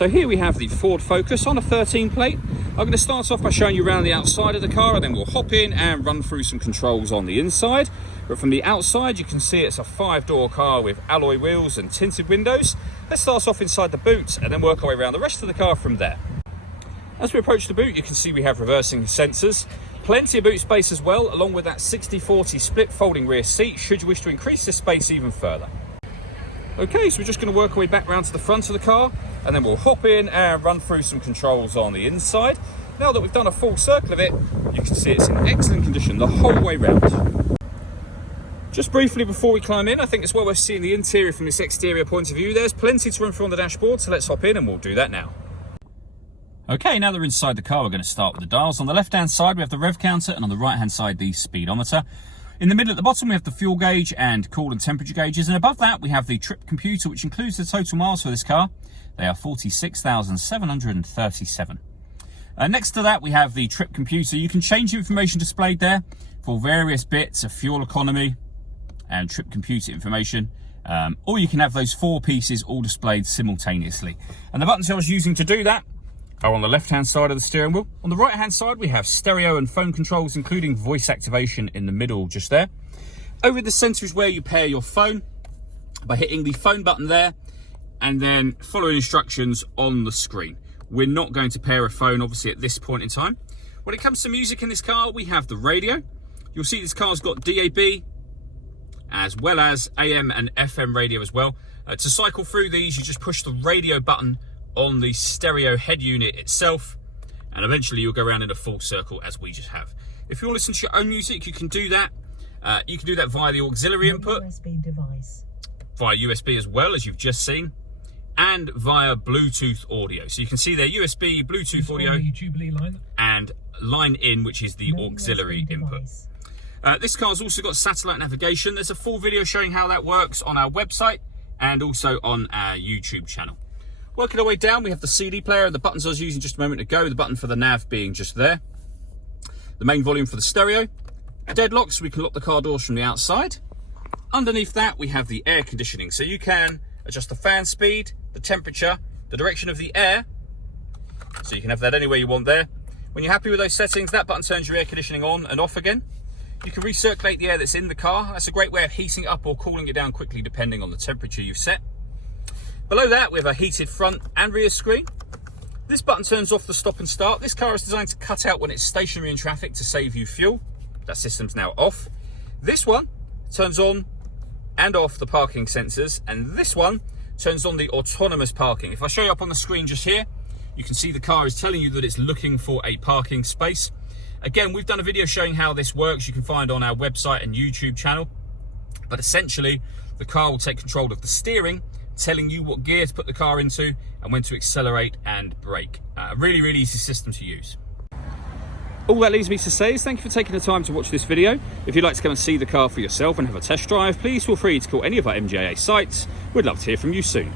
So here we have the Ford Focus on a 13 plate. I'm going to start off by showing you around the outside of the car, and then we'll hop in and run through some controls on the inside. But from the outside, you can see it's a 5-door car with alloy wheels and tinted windows. Let's start off inside the boot and then work our way around the rest of the car from there. As we approach the boot, you can see we have reversing sensors. Plenty of boot space as well, along with that 60-40 split folding rear seat, should you wish to increase this space even further. Okay, so we're just going to work our way back round to the front of the car, and then we'll hop in and run through some controls on the inside. Now that we've done a full circle of it, you can see it's in excellent condition the whole way round. Just briefly before we climb in, I think it's well worth seeing the interior from this exterior point of view. There's plenty to run through on the dashboard, so let's hop in and we'll do that now. Okay, now that we're inside the car, we're going to start with the dials. On the left-hand side, we have the rev counter, and on the right-hand side, the speedometer. In the middle at the bottom, we have the fuel gauge and cool and temperature gauges, and above that, we have the trip computer, which includes the total miles for this car. They are 46,737. Next to that, we have the trip computer. You can change the information displayed there for various bits of fuel economy and trip computer information, or you can have those 4 pieces all displayed simultaneously. And the buttons I was using to do that are on the left-hand side of the steering wheel. On the right-hand side, we have stereo and phone controls, including voice activation in the middle just there. Over the center is where you pair your phone by hitting the phone button there and then following instructions on the screen. We're not going to pair a phone, obviously, at this point in time. When it comes to music in this car, we have the radio. You'll see this car's got DAB, as well as AM and FM radio as well. To cycle through these, you just push the radio button on the stereo head unit itself, and eventually you'll go around in a full circle as we just have. If you want to listen to your own music, you can do that. You can do that via the auxiliary input, USB device, via USB as well, as you've just seen, and via Bluetooth audio. So you can see there USB, Bluetooth audio, and line in, which is the auxiliary input. This car's also got satellite navigation. There's a full video showing how that works on our website and also on our YouTube channel. Working our way down, we have the CD player, the buttons I was using just a moment ago, the button for the nav being just there. The main volume for the stereo. Deadlock, so we can lock the car doors from the outside. Underneath that, we have the air conditioning. So you can adjust the fan speed, the temperature, the direction of the air. So you can have that anywhere you want there. When you're happy with those settings, that button turns your air conditioning on and off again. You can recirculate the air that's in the car. That's a great way of heating it up or cooling it down quickly depending on the temperature you've set. Below that, we have a heated front and rear screen. This button turns off the stop and start. This car is designed to cut out when it's stationary in traffic to save you fuel. That system's now off. This one turns on and off the parking sensors, and this one turns on the autonomous parking. If I show you up on the screen just here, you can see the car is telling you that it's looking for a parking space. Again, we've done a video showing how this works. You can find on our website and YouTube channel. But essentially, the car will take control of the steering, telling you what gear to put the car into and when to accelerate and brake. A really, really easy system to use. All that leaves me to say is thank you for taking the time to watch this video. If you'd like to come and see the car for yourself and have a test drive, please feel free to call any of our MJA sites. We'd love to hear from you soon.